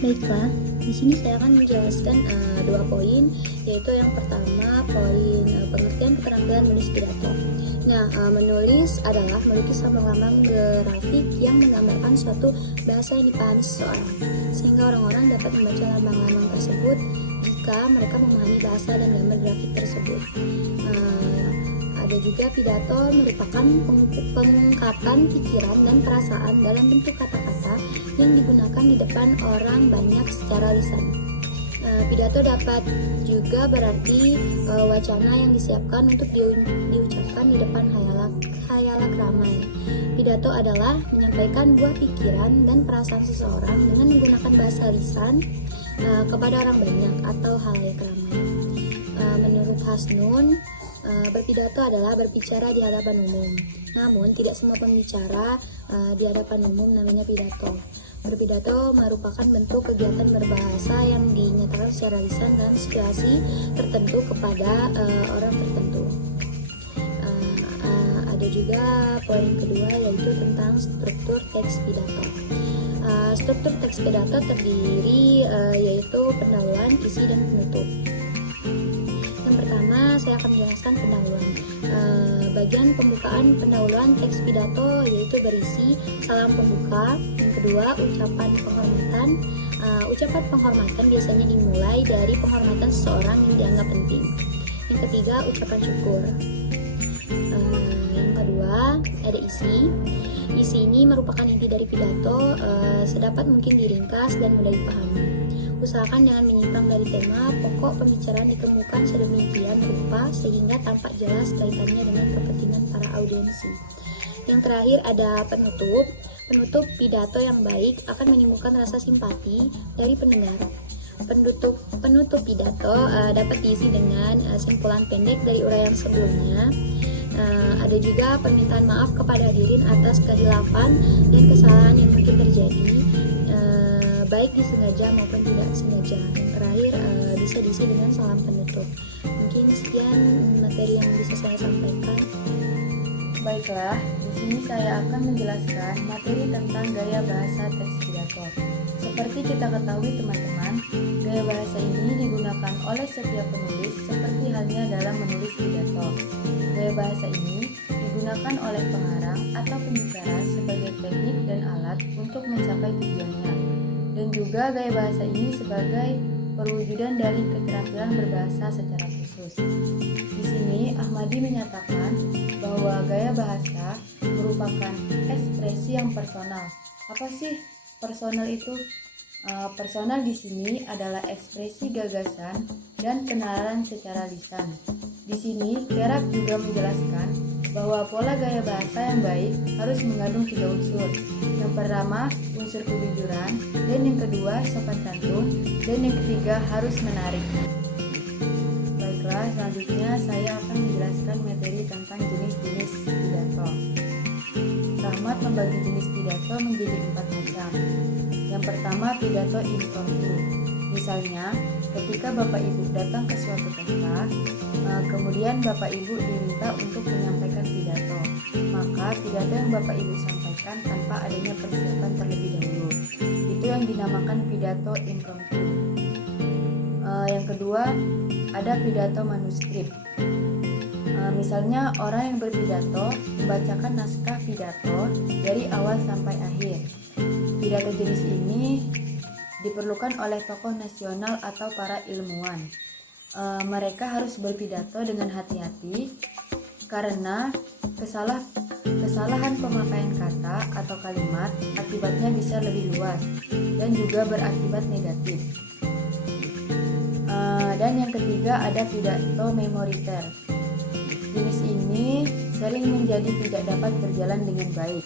Baiklah, di sini saya akan menjelaskan dua poin, yaitu yang pertama poin pengertian keterampilan menulis pidato. Nah, menulis adalah melukis lambang-lambang grafik yang menggambarkan suatu bahasa yang dipahami seseorang, sehingga orang-orang dapat membaca lambang-lambang tersebut jika mereka memahami bahasa dan gambar grafik tersebut. Ada juga pidato merupakan pengungkapan pikiran dan perasaan dalam bentuk kata-kata yang digunakan di depan orang banyak secara lisan. Pidato dapat juga berarti wacana yang disiapkan untuk diucapkan di depan khayalak ramai. Pidato adalah menyampaikan buah pikiran dan perasaan seseorang dengan menggunakan bahasa lisan kepada orang banyak atau halayak ramai. Menurut Hasnun, berpidato adalah berbicara di hadapan umum. Namun, tidak semua pembicara di hadapan umum namanya pidato. Berpidato merupakan bentuk kegiatan berbahasa yang dinyatakan secara lisan dalam situasi tertentu kepada orang tertentu. Ada juga poin kedua, yaitu tentang struktur teks pidato. Struktur teks pidato terdiri yaitu pendahuluan, isi, dan penutup. Yang pertama, saya akan menjelaskan pendahuluan. Bagian pembukaan pendahuluan teks pidato yaitu berisi salam pembuka. Yang kedua, ucapan penghormatan. Ucapan penghormatan biasanya dimulai dari penghormatan seseorang yang dianggap penting. Yang ketiga, ucapan syukur. Yang kedua, ada isi. Isi ini merupakan inti dari pidato, sedapat mungkin diringkas dan mudah dipahami. Usahakan jangan menyimpang dari tema pokok pembicaraan, dikemukakan sedemikian rupa sehingga tampak jelas kaitannya dengan kepentingan para audiensi. Yang terakhir ada penutup. Penutup pidato yang baik akan menimbulkan rasa simpati dari pendengar. Penutup pidato dapat diisi dengan simpulan pendek dari uraian sebelumnya. Ada juga permintaan maaf kepada hadirin atas kehilafan dan kesalahan yang mungkin terjadi, baik disengaja maupun tidak sengaja. Yang terakhir bisa diisi dengan salam penutup. Mungkin sekian materi yang bisa saya sampaikan. Baiklah, di sini saya akan menjelaskan materi tentang gaya bahasa teks pidato. Seperti kita ketahui teman-teman, gaya bahasa ini digunakan oleh setiap penulis seperti halnya dalam menulis pidato. Gaya bahasa ini digunakan oleh pengarang atau pembicara sebagai teknik dan alat untuk mencapai tujuannya. Dan juga gaya bahasa ini sebagai perwujudan dari keterampilan berbahasa secara khusus. Di sini Ahmadi menyatakan bahwa gaya bahasa merupakan ekspresi yang personal. Apa sih personal itu? Personal di sini adalah ekspresi gagasan dan penalaran secara lisan. Di sini Kerak juga menjelaskan bahwa pola gaya bahasa yang baik harus mengandung 3 unsur. Yang pertama, unsur kejujuran, dan yang kedua, sopan santun, dan yang ketiga, harus menarik. Baiklah, selanjutnya saya akan menjelaskan materi tentang jenis-jenis pidato. Rahmat membagi jenis pidato menjadi 4 macam. Yang pertama, pidato impromptu. Misalnya, ketika Bapak Ibu datang ke suatu pesta, kemudian Bapak Ibu diminta untuk menyampaikan pidato. Maka pidato yang Bapak Ibu sampaikan tanpa adanya persiapan terlebih dahulu. Itu yang dinamakan pidato impromptu. Yang kedua, ada pidato manuskrip. Misalnya orang yang berpidato membacakan naskah pidato dari awal sampai akhir. Pidato jenis ini diperlukan oleh tokoh nasional atau para ilmuwan. Mereka harus berpidato dengan hati-hati karena kesalahan pemakaian kata atau kalimat akibatnya bisa lebih luas dan juga berakibat negatif. Dan yang ketiga ada pidato memoriter. Jenis ini sering menjadi tidak dapat berjalan dengan baik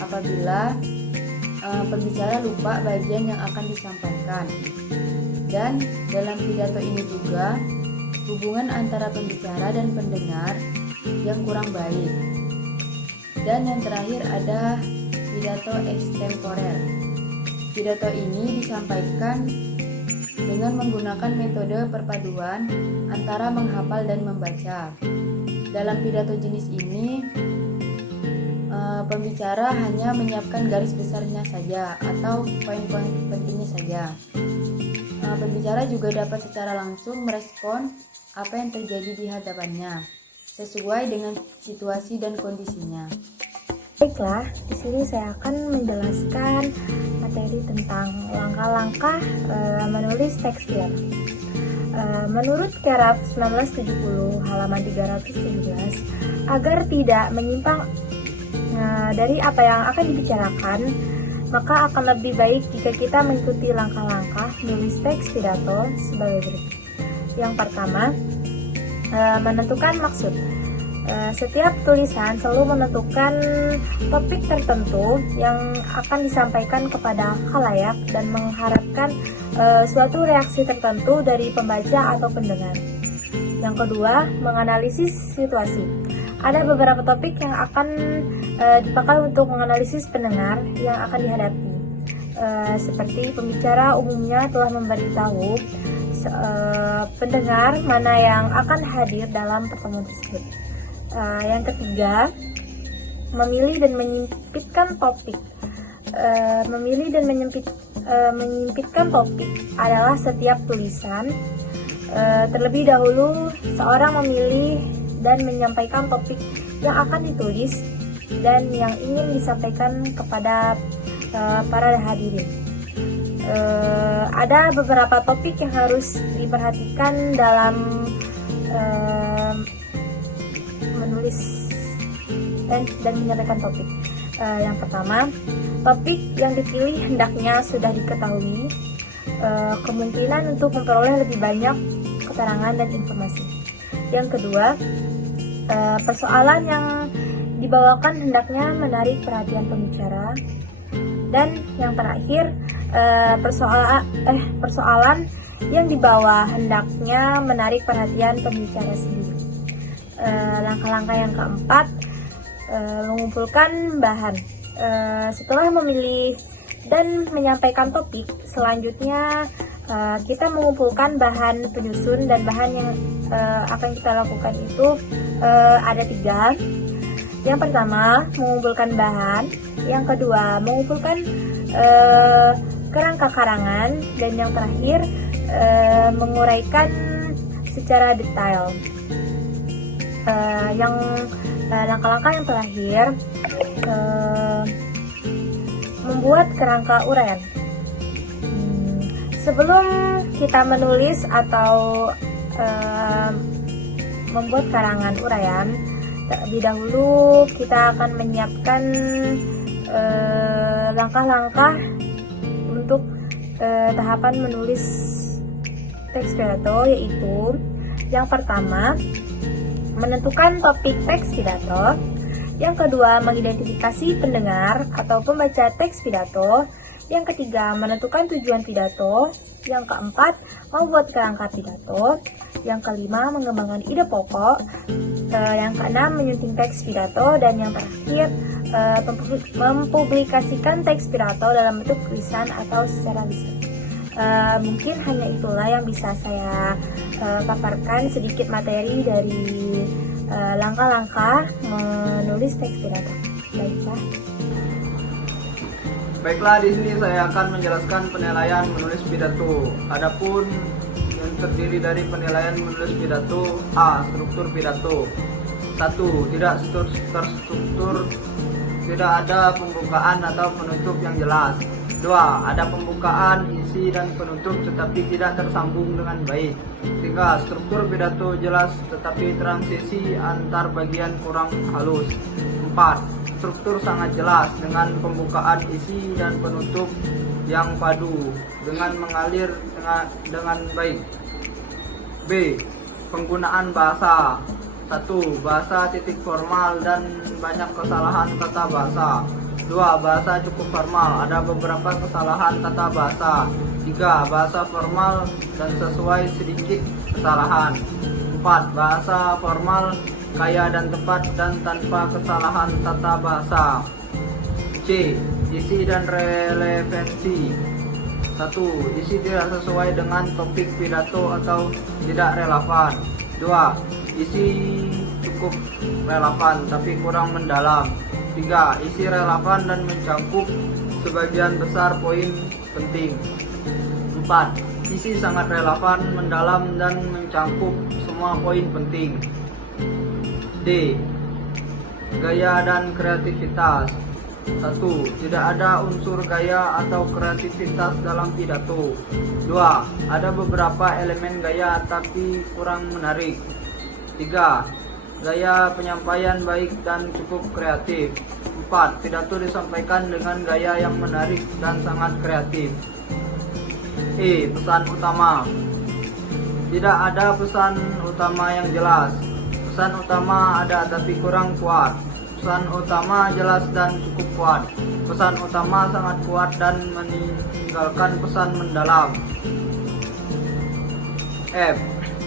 apabila pembicara lupa bagian yang akan disampaikan. Dan dalam pidato ini juga hubungan antara pembicara dan pendengar yang kurang baik. Dan yang terakhir ada pidato extemporer. Pidato ini disampaikan dengan menggunakan metode perpaduan antara menghafal dan membaca. Dalam pidato jenis ini pembicara hanya menyiapkan garis besarnya saja atau poin-poin pentingnya saja. Pembicara juga dapat secara langsung merespon apa yang terjadi di hadapannya, sesuai dengan situasi dan kondisinya. Baiklah, di sini saya akan menjelaskan materi tentang langkah-langkah menulis teks pidato. Menurut Keraf 1970 halaman 317, agar tidak menyimpang dari apa yang akan dibicarakan, maka akan lebih baik jika kita mengikuti langkah-langkah menulis teks pidato sebagai berikut. Yang pertama, menentukan maksud. Setiap tulisan selalu menentukan topik tertentu yang akan disampaikan kepada khalayak dan mengharapkan suatu reaksi tertentu dari pembaca atau pendengar. Yang kedua, menganalisis situasi. Ada beberapa topik yang akan dipakai untuk menganalisis pendengar yang akan dihadapi. Seperti pembicara umumnya telah memberitahu pendengar mana yang akan hadir dalam pertemuan tersebut. Yang ketiga, memilih dan menyempitkan topik. Memilih dan menyempitkan topik adalah setiap tulisan. Terlebih dahulu, seorang memilih dan menyampaikan topik yang akan ditulis dan yang ingin disampaikan kepada para hadirin. Ada beberapa topik yang harus diperhatikan dalam menulis dan menyampaikan topik. Yang pertama, topik yang dipilih hendaknya sudah diketahui kemungkinan untuk memperoleh lebih banyak keterangan dan informasi. Yang kedua, persoalan yang dibawakan hendaknya menarik perhatian pembicara. Dan yang terakhir, persoalan yang dibawa hendaknya menarik perhatian pembicara sendiri. Langkah-langkah yang keempat, mengumpulkan bahan. Setelah memilih dan menyampaikan topik, selanjutnya kita mengumpulkan bahan penyusun, dan bahan yang akan kita lakukan itu ada 3. Yang pertama, mengumpulkan bahan. Yang kedua, mengumpulkan kerangka karangan. Dan yang terakhir, menguraikan secara detail. Langkah-langkah yang terakhir, membuat kerangka uraian. Sebelum kita menulis atau membuat karangan uraian, terlebih dahulu kita akan menyiapkan langkah-langkah untuk tahapan menulis teks pidato, yaitu yang pertama, menentukan topik teks pidato. Yang kedua, mengidentifikasi pendengar atau pembaca teks pidato. Yang ketiga, menentukan tujuan pidato. Yang keempat, membuat kerangka pidato. Yang kelima, mengembangkan ide pokok. Yang keenam, menyunting teks pidato. Dan yang terakhir, mempublikasikan teks pidato dalam bentuk tulisan atau secara lisan. Mungkin hanya itulah yang bisa saya paparkan, sedikit materi dari langkah-langkah menulis teks pidato. Baiklah, di sini saya akan menjelaskan penilaian menulis pidato. Adapun yang terdiri dari penilaian menulis pidato: A. Struktur pidato. 1. Tidak terstruktur, tidak ada pembukaan atau penutup yang jelas. 2. Ada pembukaan, isi, dan penutup tetapi tidak tersambung dengan baik. 3. Struktur pidato jelas tetapi transisi antar bagian kurang halus. 4. Struktur sangat jelas dengan pembukaan, isi, dan penutup yang padu dengan mengalir dengan baik. B. Penggunaan bahasa. 1. Bahasa titik formal dan banyak kesalahan tata bahasa. 2. Bahasa cukup formal, ada beberapa kesalahan tata bahasa. 3. Bahasa formal dan sesuai, sedikit kesalahan. 4. Bahasa formal, kaya dan tepat dan tanpa kesalahan tata bahasa. C. Isi dan relevansi. 1. Isi tidak sesuai dengan topik pidato atau tidak relevan. 2. Isi cukup relevan tapi kurang mendalam. 3. Isi relevan dan mencakup sebagian besar poin penting. 4. Isi sangat relevan, mendalam, dan mencakup semua poin penting. D. Gaya dan kreativitas. 1. Tidak ada unsur gaya atau kreativitas dalam pidato. 2. Ada beberapa elemen gaya tapi kurang menarik. 3. Gaya penyampaian baik dan cukup kreatif. 4. Pidato disampaikan dengan gaya yang menarik dan sangat kreatif. E. Pesan utama. Tidak ada pesan utama yang jelas. Pesan utama ada tapi kurang kuat. Pesan utama jelas dan cukup kuat. Pesan utama sangat kuat dan meninggalkan pesan mendalam. F.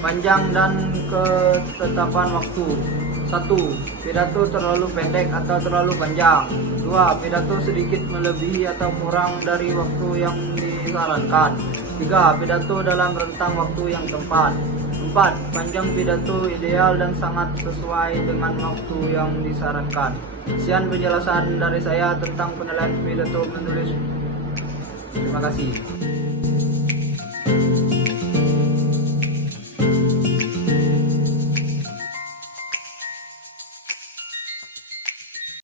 Panjang dan ketetapan waktu. 1. Pidato terlalu pendek atau terlalu panjang. 2. Pidato sedikit melebihi atau kurang dari waktu yang disarankan. 3. Pidato dalam rentang waktu yang tepat. 4. Panjang pidato ideal dan sangat sesuai dengan waktu yang disarankan. Sekian penjelasan dari saya tentang penilaian pidato menulis. Terima kasih.